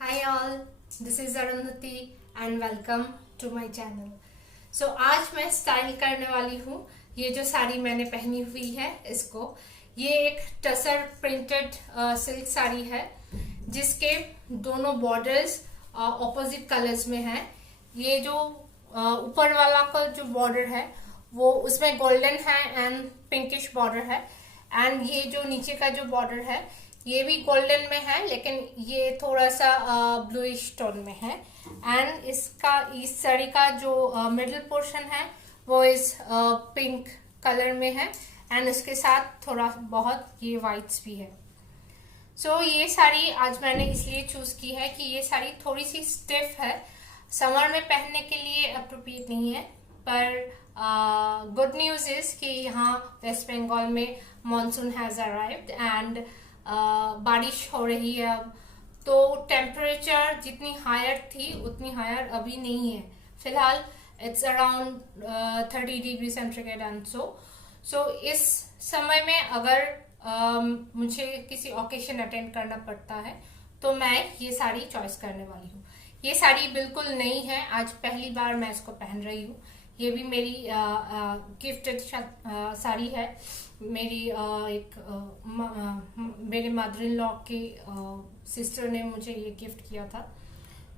Hi all, this is Arundhati and welcome to my channel. So आज मैं style करने वाली हूँ ये जो साड़ी मैंने पहनी हुई है इसको। ये एक टसर प्रिंटेड सिल्क साड़ी है जिसके दोनों बॉर्डर्स ऑपोजिट कलर्स में है। ये जो ऊपर वाला का जो बॉर्डर है वो उसमें गोल्डन है एंड पिंकिश बॉर्डर है, एंड ये जो नीचे का जो बॉर्डर है ये भी गोल्डन में है लेकिन ये थोड़ा सा ब्लूइश टोन में है। एंड इस साड़ी का जो मिडिल पोर्शन है वो इस पिंक कलर में है एंड उसके साथ थोड़ा बहुत ये वाइट्स भी है। सो ये साड़ी आज मैंने इसलिए चूज की है कि ये साड़ी थोड़ी सी स्टिफ है, समर में पहनने के लिए अप्रोप्रिएट नहीं है, पर गुड न्यूज इज कि यहाँ वेस्ट बंगाल में मॉनसून हैज अराइव्ड एंड बारिश हो रही है अब, तो टेम्परेचर जितनी हायर थी उतनी हायर अभी नहीं है फिलहाल। It's around 30 degree centigrade and so इस समय में अगर मुझे किसी ओकेशन अटेंड करना पड़ता है तो मैं ये साड़ी चॉइस करने वाली हूँ। ये साड़ी बिल्कुल नई है, आज पहली बार मैं इसको पहन रही हूँ। ये भी मेरी गिफ्टेड साड़ी है। मेरी मेरे मदर इन लॉ के सिस्टर ने मुझे ये गिफ्ट किया था।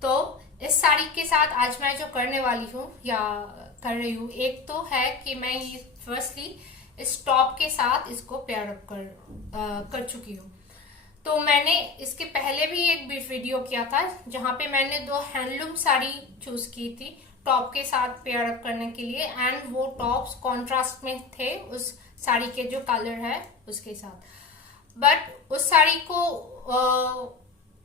तो इस साड़ी के साथ आज मैं जो करने वाली हूँ या कर रही हूँ, एक तो है कि मैं ये फर्स्टली इस टॉप के साथ इसको पेयर अप कर चुकी हूँ। तो मैंने इसके पहले भी एक वीडियो किया था जहाँ पे मैंने दो हैंडलूम साड़ी चूज की थी टॉप के साथ पेयर अप करने के लिए, एंड वो टॉप्स कॉन्ट्रास्ट में थे उस साड़ी के जो कलर है उसके साथ। बट उस साड़ी को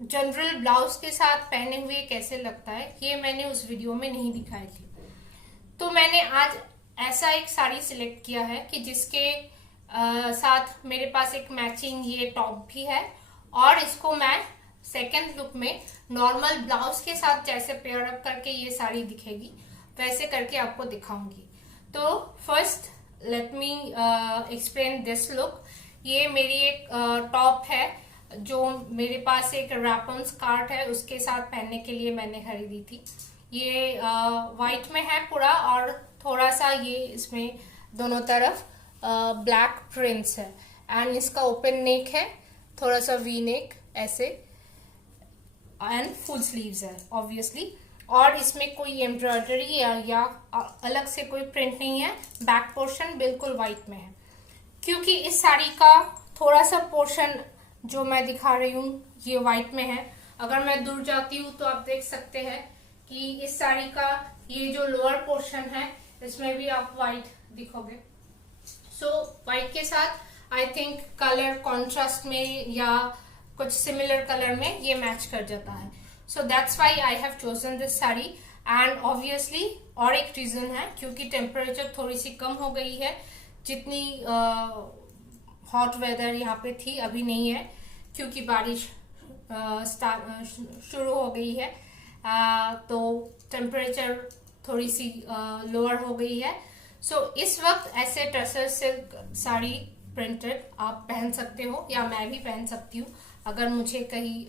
जनरल ब्लाउज के साथ पहने हुए कैसे लगता है ये मैंने उस वीडियो में नहीं दिखाई थी। तो मैंने आज ऐसा एक साड़ी सिलेक्ट किया है कि जिसके साथ मेरे पास एक मैचिंग ये टॉप भी है, और इसको मैं सेकेंड लुक में नॉर्मल ब्लाउज के साथ जैसे पेयर अप करके ये साड़ी दिखेगी वैसे करके आपको दिखाऊंगी। तो first let me explain this look. ये मेरी एक टॉप है जो मेरे पास एक रैपन स्कर्ट है उसके साथ पहनने के लिए मैंने खरीदी थी। ये वाइट में है पूरा, और थोड़ा सा ये इसमें दोनों तरफ ब्लैक प्रिंट्स है, एंड इसका ओपन नेक है, थोड़ा सा वी नेक ऐसे, एंड फुल स्लीव्स है ऑब्वियसली, और इसमें कोई एम्ब्रॉयडरी या अलग से कोई प्रिंट नहीं है। बैक पोर्शन बिल्कुल वाइट में है क्योंकि इस साड़ी का थोड़ा सा पोर्शन जो मैं दिखा रही हूँ ये वाइट में है। अगर मैं दूर जाती हूँ तो आप देख सकते हैं कि इस साड़ी का ये जो लोअर पोर्शन है इसमें भी आप वाइट दिखोगे। सो वाइट के साथ आई थिंक कलर कॉन्ट्रास्ट में या कुछ सिमिलर कलर में ये मैच कर जाता है। So that's why I have chosen this sari, and obviously और एक रीजन है क्योंकि टेम्परेचर थोड़ी सी कम हो गई है। जितनी हॉट वेदर यहाँ पे थी अभी नहीं है क्योंकि बारिश शुरू हो गई है, तो टेम्परेचर थोड़ी सी लोअर हो गई है। सो इस वक्त ऐसे टसर सिल्क साड़ी प्रिंटेड आप पहन सकते हो या मैं भी पहन सकती हूँ अगर मुझे कहीं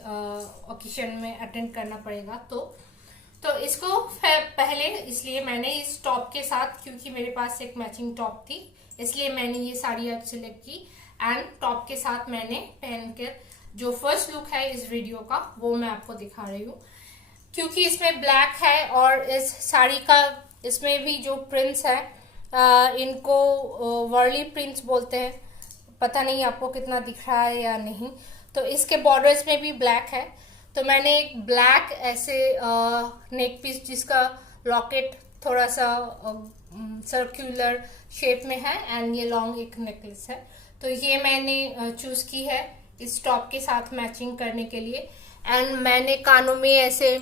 ओकेशन में अटेंड करना पड़ेगा तो इसको पहले इसलिए मैंने इस टॉप के साथ, क्योंकि मेरे पास एक मैचिंग टॉप थी इसलिए मैंने ये साड़ी आज सिलेक्ट की, एंड टॉप के साथ मैंने पहनकर जो फर्स्ट लुक है इस वीडियो का वो मैं आपको दिखा रही हूँ। क्योंकि इसमें ब्लैक है और इस साड़ी का इसमें भी जो प्रिंट्स है इनको वर्ली प्रिंट्स बोलते हैं, पता नहीं आपको कितना दिख रहा है या नहीं। तो इसके बॉर्डर्स में भी ब्लैक है, तो मैंने एक ब्लैक ऐसे नेक पीस जिसका लॉकेट थोड़ा सा सर्कुलर शेप में है एंड ये लॉन्ग एक नेकलेस है, तो ये मैंने चूज की है इस टॉप के साथ मैचिंग करने के लिए। एंड मैंने कानों में ऐसे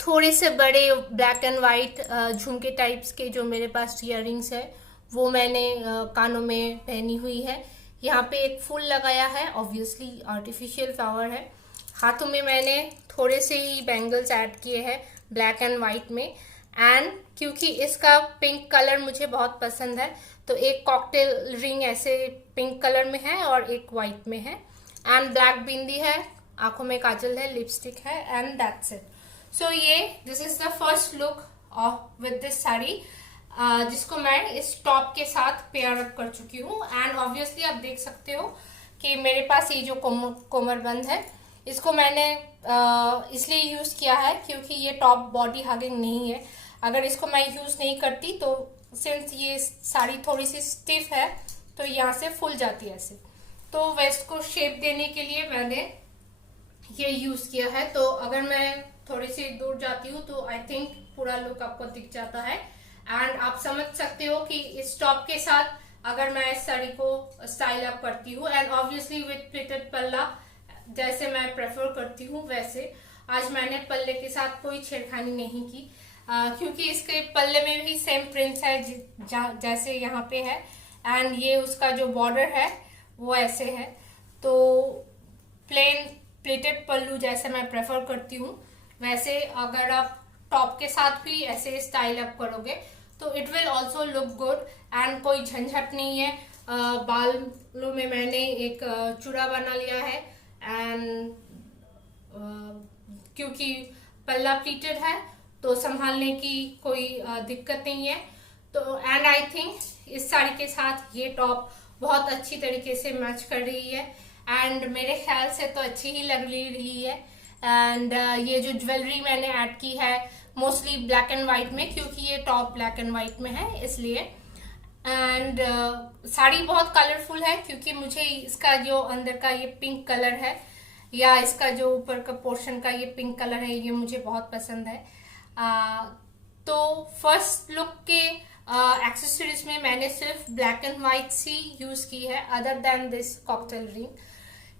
थोड़े से बड़े ब्लैक एंड वाइट झुमके टाइप्स के जो मेरे पास इयररिंग्स है वो मैंने कानों में पहनी हुई है। यहाँ पे एक फूल लगाया है, ऑब्वियसली आर्टिफिशियल फ्लावर है। हाथों में मैंने थोड़े से ही बैंगल्स ऐड किए हैं ब्लैक एंड वाइट में, एंड क्योंकि इसका पिंक कलर मुझे बहुत पसंद है तो एक कॉकटेल रिंग ऐसे पिंक कलर में है और एक वाइट में है, एंड ब्लैक बिंदी है आंखों में काजल है, लिपस्टिक है, एंड दैट्स इट। सो ये this is the first look of with this sari, जिसको मैं इस टॉप के साथ पेयर अप कर चुकी हूँ। एंड ऑब्वियसली आप देख सकते हो कि मेरे पास ये जो कोमरबंद है, इसको मैंने इसलिए यूज किया है क्योंकि ये टॉप बॉडी हगिंग नहीं है। अगर इसको मैं यूज नहीं करती तो सिंस ये साड़ी थोड़ी सी स्टिफ है तो यहाँ से फूल जाती है ऐसे, तो वेस्ट को शेप देने के लिए मैंने ये यूज किया है। तो अगर मैं थोड़ी सी दूर जाती हूँ तो आई थिंक पूरा लुक आपको दिख जाता है एंड आप समझ सकते हो कि इस टॉप के साथ अगर मैं इस साड़ी को स्टाइल अप करती हूँ एंड ऑब्वियसली विद प्लिटेड पल्ला जैसे मैं प्रेफर करती हूँ वैसे आज मैंने पल्ले के साथ कोई छेड़खानी नहीं की, क्योंकि इसके पल्ले में भी सेम प्रिंट्स है जैसे यहाँ पे है एंड ये उसका जो बॉर्डर है वो ऐसे है। तो प्लेन प्लेटेड पल्लू जैसे मैं प्रेफर करती हूँ वैसे अगर आप टॉप के साथ भी ऐसे स्टाइल अप करोगे तो it will also look good and कोई झंझट नहीं है। बालों में मैंने एक चूड़ा बना लिया है एंड क्योंकि पल्ला प्लीटेड है तो संभालने की कोई दिक्कत नहीं है। तो एंड आई थिंक इस साड़ी के साथ ये टॉप बहुत अच्छी तरीके से मैच कर रही है एंड मेरे ख्याल से तो अच्छी ही लग रही है। एंड ये जो ज्वेलरी मैंने ऐड की है मोस्टली ब्लैक एंड व्हाइट में, क्योंकि ये टॉप ब्लैक एंड व्हाइट में है इसलिए। एंड साड़ी बहुत कलरफुल है क्योंकि मुझे इसका जो अंदर का ये पिंक कलर है या इसका जो ऊपर का पोर्शन का ये पिंक कलर है ये मुझे बहुत पसंद है। तो फर्स्ट लुक के एक्सेसरीज में मैंने सिर्फ ब्लैक एंड व्हाइट सी यूज की है other than this cocktail ring,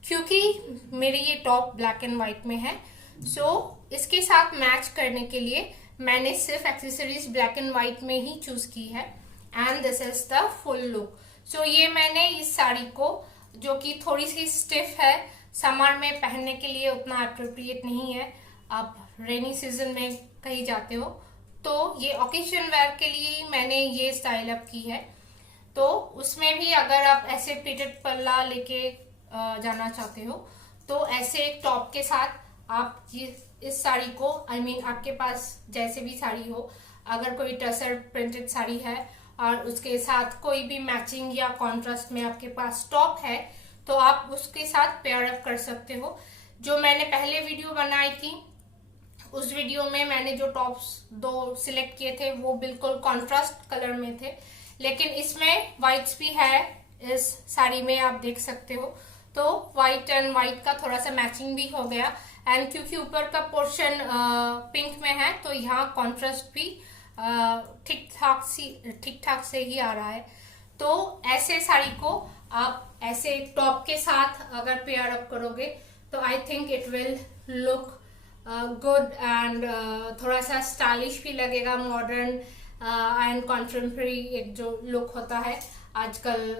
क्योंकि मेरी ये टॉप ब्लैक एंड व्हाइट में है। सो इसके साथ मैच करने के लिए मैंने सिर्फ एक्सेसरीज ब्लैक एंड व्हाइट में ही चूज की है and this is the full look. So ये मैंने इस साड़ी को जो कि थोड़ी सी स्टिफ है, समर में पहनने के लिए उतना अप्रोप्रिएट नहीं है, आप रेनी सीजन में कहीं जाते हो तो ये ओकेजन वेयर के लिए ही मैंने ये स्टाइल अप की है। तो उसमें भी अगर आप ऐसे प्लीटेड पल्ला लेके जाना चाहते हो तो ऐसे एक टॉप के साथ आप ये इस साड़ी को आई मीन आपके पास जैसे भी साड़ी हो, अगर कोई टसर प्रिंटेड साड़ी है और उसके साथ कोई भी मैचिंग या कॉन्ट्रास्ट में आपके पास टॉप है तो आप उसके साथ पेयर अप कर सकते हो। जो मैंने पहले वीडियो बनाई थी उस वीडियो में मैंने जो टॉप्स दो सिलेक्ट किए थे वो बिल्कुल कॉन्ट्रास्ट कलर में थे, लेकिन इसमें व्हाइट्स भी है इस साड़ी में आप देख सकते हो। तो व्हाइट एंड व्हाइट का थोड़ा सा मैचिंग भी हो गया एंड क्योंकि ऊपर का पोर्शन पिंक में है तो यहाँ कॉन्ट्रास्ट भी ठीक ठाक से ही आ रहा है। तो ऐसे साड़ी को आप ऐसे टॉप के साथ अगर पेयर अप करोगे तो आई think it will look good and थोड़ा सा स्टाइलिश भी लगेगा, मॉडर्न एंड कॉन्टेम्पररी एक जो लुक होता है आजकल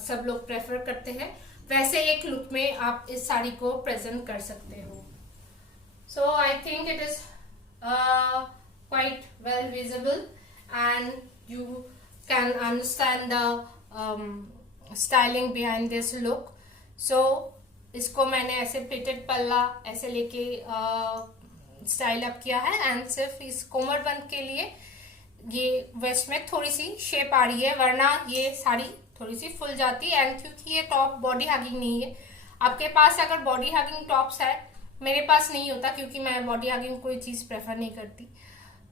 सब लोग प्रेफर करते हैं वैसे एक लुक में आप इस साड़ी को प्रेजेंट कर सकते हो। So I think it is quite well visible and you can understand the styling behind this look. So इसको मैंने ऐसे प्लीटेड पल्ला ऐसे लेके स्टाइल अप किया है एंड सिर्फ इस कोमरबंद के लिए ये वेस्ट में थोड़ी सी शेप आ रही है, वरना ये साड़ी थोड़ी सी फुल जाती है। एंड क्योंकि ये टॉप बॉडी हगिंग नहीं है, आपके पास अगर बॉडी हगिंग टॉप्स है, मेरे पास नहीं होता क्योंकि मैं बॉडी हगिंग कोई चीज प्रेफर नहीं करती,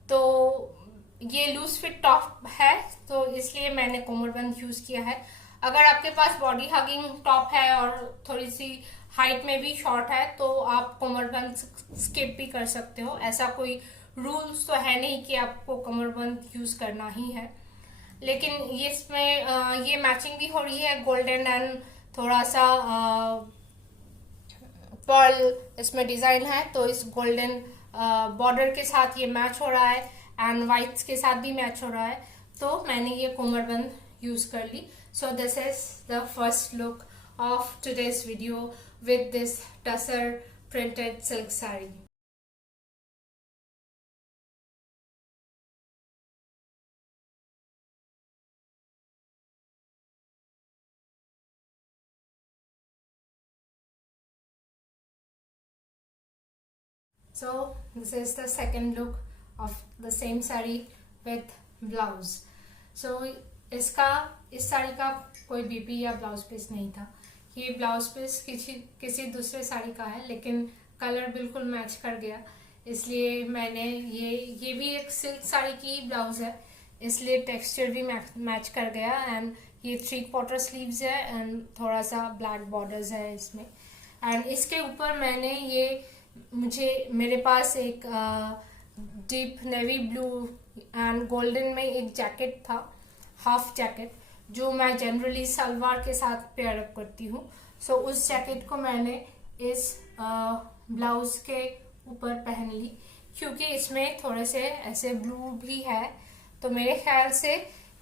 तो ये लूज फिट टॉप है तो इसलिए मैंने कोमरबंद यूज किया है। अगर आपके पास बॉडी हगिंग टॉप है और थोड़ी सी हाइट में भी शॉर्ट है तो आप कोमरबंद स्किप भी कर सकते हो, ऐसा कोई रूल्स तो है नहीं कि आपको कमरबंद यूज करना ही है। लेकिन ये इसमें ये मैचिंग भी हो रही है, गोल्डन एंड थोड़ा सा पर्ल इसमें डिजाइन है तो इस गोल्डन बॉर्डर के साथ ये मैच हो रहा है एंड व्हाइट्स के साथ भी मैच हो रहा है, तो मैंने ये कोमरबंद यूज कर ली। So this is the first look of today's video with this tussar printed silk sari. So this is the second look of the same sari with blouse. So इस साड़ी का कोई बीपी या ब्लाउज पीस नहीं था. ये ब्लाउज पीस किसी दूसरे साड़ी का है, लेकिन कलर बिल्कुल मैच कर गया, इसलिए मैंने ये भी एक सिल्क साड़ी की ब्लाउज है, इसलिए टेक्सचर भी मैच कर गया. एंड ये 3/4 स्लीव्स है एंड थोड़ा सा ब्लैक बॉर्डर्स है इसमें. एंड इसके ऊपर मैंने मेरे पास एक deep navy blue and golden में एक जैकेट था, हाफ जैकेट, जो मैं जनरली सलवार के साथ पेयर अप करती हूँ. सो उस जैकेट को मैंने इस ब्लाउज के ऊपर पहन ली, क्योंकि इसमें थोड़े से ऐसे ब्लू भी है, तो मेरे ख्याल से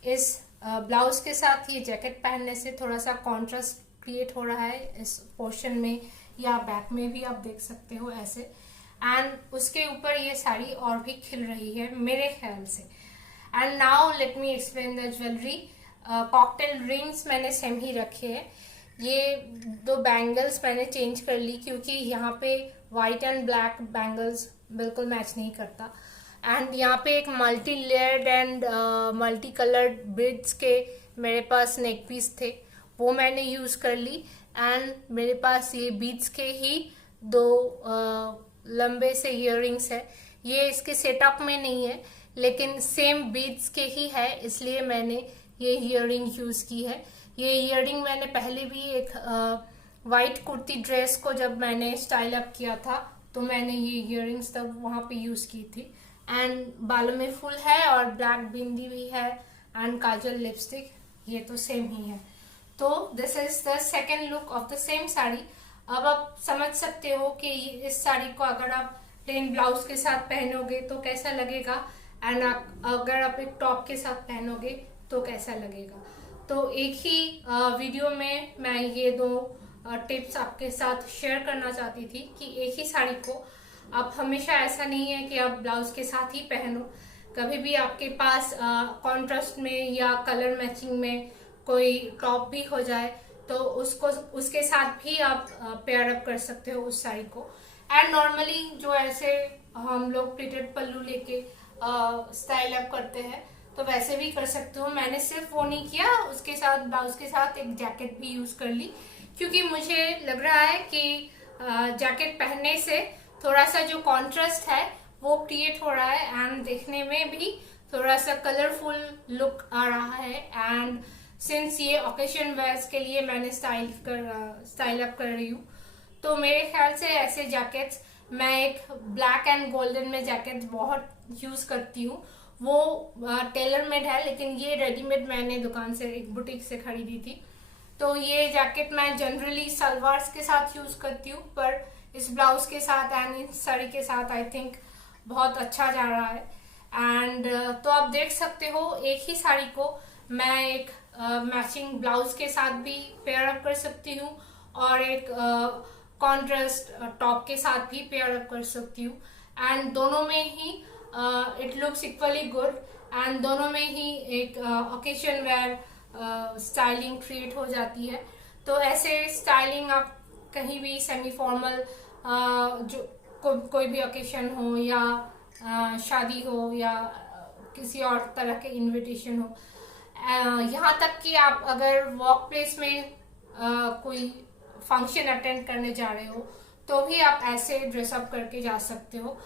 इस ब्लाउज के साथ ये जैकेट पहनने से थोड़ा सा कॉन्ट्रास्ट क्रिएट हो रहा है इस पोर्शन में, या बैक में भी आप देख सकते हो ऐसे. एंड उसके ऊपर ये साड़ी और भी खिल रही है मेरे ख्याल से. And now let me explain the jewellery. Cocktail rings मैंने सेम ही रखे हैं. ये 2 बैंगल्स मैंने चेंज कर ली, क्योंकि यहाँ पे वाइट एंड ब्लैक बैंगल्स बिल्कुल मैच नहीं करता. एंड यहाँ पे एक multi layered and multi coloured beads के मेरे पास नेक पीस थे, वो मैंने यूज कर ली. एंड मेरे पास ये बीड्स के ही 2 लंबे से इयररिंग्स है. ये इसके सेटअप में नहीं है, लेकिन सेम बीड्स के ही है, इसलिए मैंने ये इयररिंग यूज की है. ये इयररिंग मैंने पहले भी एक वाइट कुर्ती ड्रेस को जब मैंने स्टाइल अप किया था, तो मैंने ये इयररिंग्स तब वहां पे यूज की थी. एंड बालों में फुल है और ब्लैक बिंदी भी है एंड काजल लिपस्टिक, ये तो सेम ही है. तो this is the second look of the same sari. अब आप समझ सकते हो कि इस साड़ी को अगर आप प्लेन ब्लाउज के साथ पहनोगे तो कैसा लगेगा, एंड अगर आप एक टॉप के साथ पहनोगे तो कैसा लगेगा. तो एक ही वीडियो में मैं ये 2 टिप्स आपके साथ शेयर करना चाहती थी कि एक ही साड़ी को आप हमेशा, ऐसा नहीं है कि आप ब्लाउज के साथ ही पहनो. कभी भी आपके पास कॉन्ट्रास्ट में या कलर मैचिंग में कोई टॉप भी हो जाए, तो उसके साथ भी आप पेयर अप कर सकते हो उस साड़ी को. एंड नॉर्मली जो ऐसे हम लोग प्लीटेड पल्लू लेके स्टाइल अप करते हैं, तो वैसे भी कर सकते हो. मैंने सिर्फ वो नहीं किया, उसके साथ ब्लाउज के साथ एक जैकेट भी यूज कर ली, क्योंकि मुझे लग रहा है कि जैकेट पहनने से थोड़ा सा जो कॉन्ट्रास्ट है वो क्रिएट हो रहा है, एंड देखने में भी थोड़ा सा कलरफुल लुक आ रहा है. एंड सिंस ये ओकेशन वेयर्स के लिए मैंने स्टाइल अप कर रही हूँ, तो मेरे ख्याल से ऐसे जैकेट्स, मैं एक ब्लैक एंड गोल्डन में जैकेट बहुत यूज करती हूँ. वो टेलर मेड है, लेकिन ये रेडीमेड मैंने दुकान से, एक बुटीक से खरीदी थी. तो ये जैकेट मैं जनरली सलवार्स के साथ यूज करती हूँ, पर इस ब्लाउज के साथ एंड इस साड़ी के साथ आई थिंक बहुत अच्छा जा रहा है. एंड तो आप देख सकते हो, एक ही साड़ी को मैं एक मैचिंग ब्लाउज के साथ भी पेयर अप कर सकती हूँ, और एक कॉन्ट्रास्ट टॉप के साथ भी पेयर अप कर सकती हूँ. एंड दोनों में ही it looks equally good, and दोनों में ही एक ओकेशन वेयर स्टाइलिंग क्रिएट हो जाती है. तो ऐसे स्टाइलिंग आप कहीं भी सेमी फॉर्मल, जो कोई भी ओकेशन हो, या शादी हो, या किसी और तरह के इनविटेशन हो, यहाँ तक कि आप अगर वर्क प्लेस में कोई फंक्शन अटेंड करने जा रहे हो, तो भी आप ऐसे ड्रेसअप करके जा सकते हो.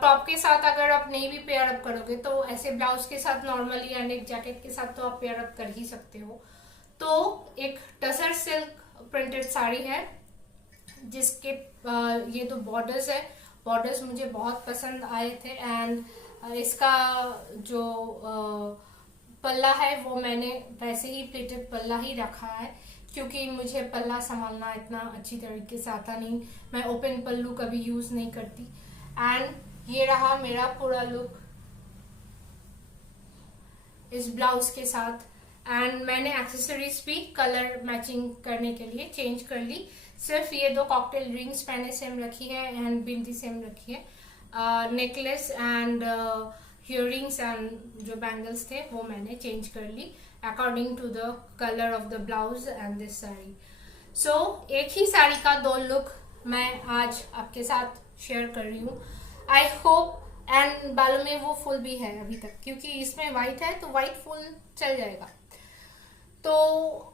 टॉप के साथ अगर आप नहीं भी पेयर अप करोगे, तो ऐसे ब्लाउज के साथ नॉर्मली एंड एक जैकेट के साथ तो आप पेयर अप कर ही सकते हो. तो एक टसर सिल्क प्रिंटेड साड़ी है, जिसके ये 2 बॉर्डर्स है. बॉर्डर्स मुझे बहुत पसंद आए थे. एंड इसका जो पल्ला है वो मैंने वैसे ही प्लेटेड पल्ला ही रखा है, क्योंकि मुझे पल्ला संभालना इतना अच्छी तरीके से आता नहीं. मैं ओपन पल्लू कभी यूज नहीं करती. एंड ये रहा मेरा पूरा लुक इस ब्लाउज के साथ. एंड मैंने एक्सेसरीज भी कलर मैचिंग करने के लिए चेंज कर ली. सिर्फ ये 2 कॉकटेल रिंग्स मैंने सेम रखी है, एंड बिंदी सेम रखी है. नेकलेस एंड इयररिंग्स एंड जो बैंगल्स थे वो मैंने चेंज कर ली according to the colour of the blouse and this sari. So एक ही साड़ी का 2 लुक मैं आज आपके साथ शेयर कर रही हूँ। आई होप, एंड बालों में वो फुल भी है अभी तक, क्योंकि इसमें वाइट है तो वाइट फुल चल जाएगा। तो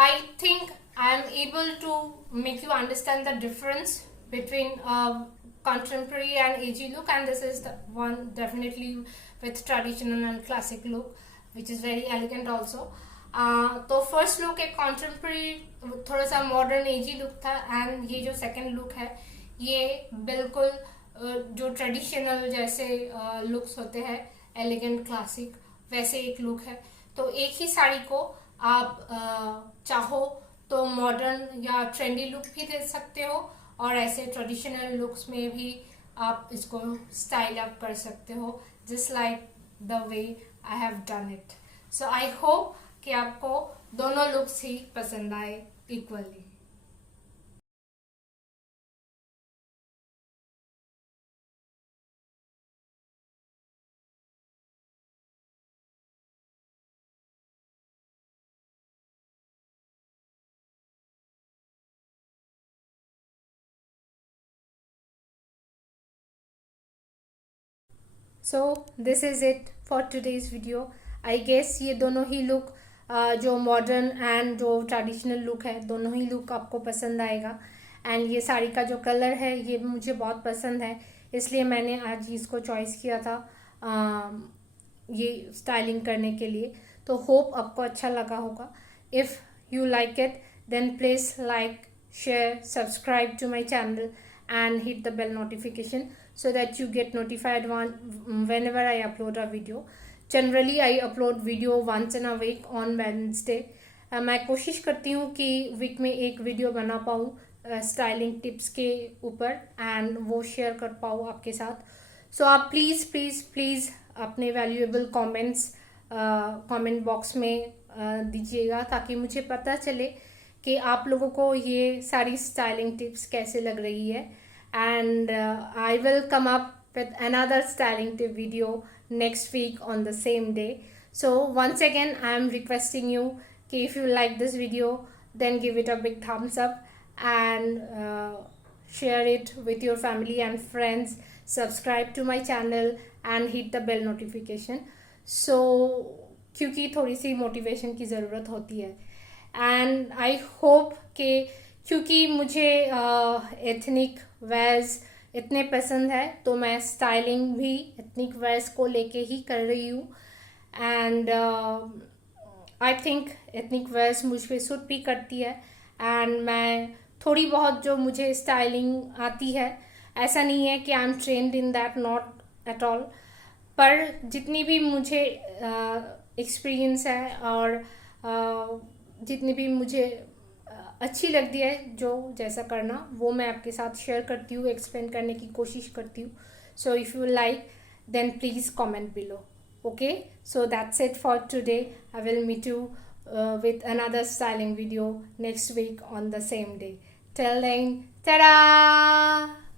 I think I am able to make you understand the difference between contemporary and AG look, and this is the one definitely with traditional and classic look, which is very elegant also. तो first look एक contemporary थोड़ा सा modern एजी look था, and ये जो second look है ये बिल्कुल जो ट्रेडिशनल जैसे लुक्स होते हैं, एलिगेंट क्लासिक, वैसे एक लुक है। तो एक ही साड़ी को आप चाहो तो मॉडर्न या ट्रेंडी लुक भी दे सकते हो, और ऐसे ट्रेडिशनल लुक्स में भी आप इसको स्टाइल अप कर सकते हो, just like the way I have done it. So I hope कि आपको दोनों लुक्स ही पसंद आए equally. So this is it for today's video. I guess ये दोनों ही लुक, जो मॉडर्न एंड जो ट्रेडिशनल लुक है, दोनों ही लुक आपको पसंद आएगा। एंड ये साड़ी का जो कलर है ये मुझे बहुत पसंद है, इसलिए मैंने आज इसको चॉइस किया था ये स्टाइलिंग करने के लिए। तो होप आपको अच्छा लगा होगा। If you like it then please like, share, subscribe to my channel and hit the bell notification so that you get notified whenever I upload a video. Generally I upload video once in a week on Wednesday. मैं कोशिश करती हूँ कि week में एक video बना पाऊँ styling tips के ऊपर, एंड वो शेयर कर पाऊँ आपके साथ। सो आप प्लीज़ प्लीज़ प्लीज़ अपने वैल्यूएबल कमेंट्स कमेंट बॉक्स में दीजिएगा, ताकि मुझे पता चले कि आप लोगों को ये सारी स्टाइलिंग टिप्स कैसे लग रही है। And I will come up with another styling tip video next week on the same day. So once again I am requesting you कि if you like this video then give it a big thumbs up and share it with your family and friends, subscribe to my channel and hit the bell notification, so क्योंकि थोड़ी सी motivation की ज़रूरत होती है। And I hope कि क्योंकि मुझे ethnic wears इतने पसंद है तो मैं स्टाइलिंग भी एथनिक वेयर्स को लेके ही कर रही हूँ। And I think ethnic wears मुझ पे सूट भी करती है, एंड मैं थोड़ी बहुत जो मुझे स्टाइलिंग आती है, ऐसा नहीं है कि I am trend in that, not at all, पर जितनी भी मुझे एक्सपीरियंस है और जितनी भी मुझे अच्छी लगती है जो जैसा करना, वो मैं आपके साथ शेयर करती हूँ, एक्सप्लेन करने की कोशिश करती हूँ। So if you like then please comment below. Okay, so that's it for today. I will meet you with another styling video next week on the same day. Till then, ta-da!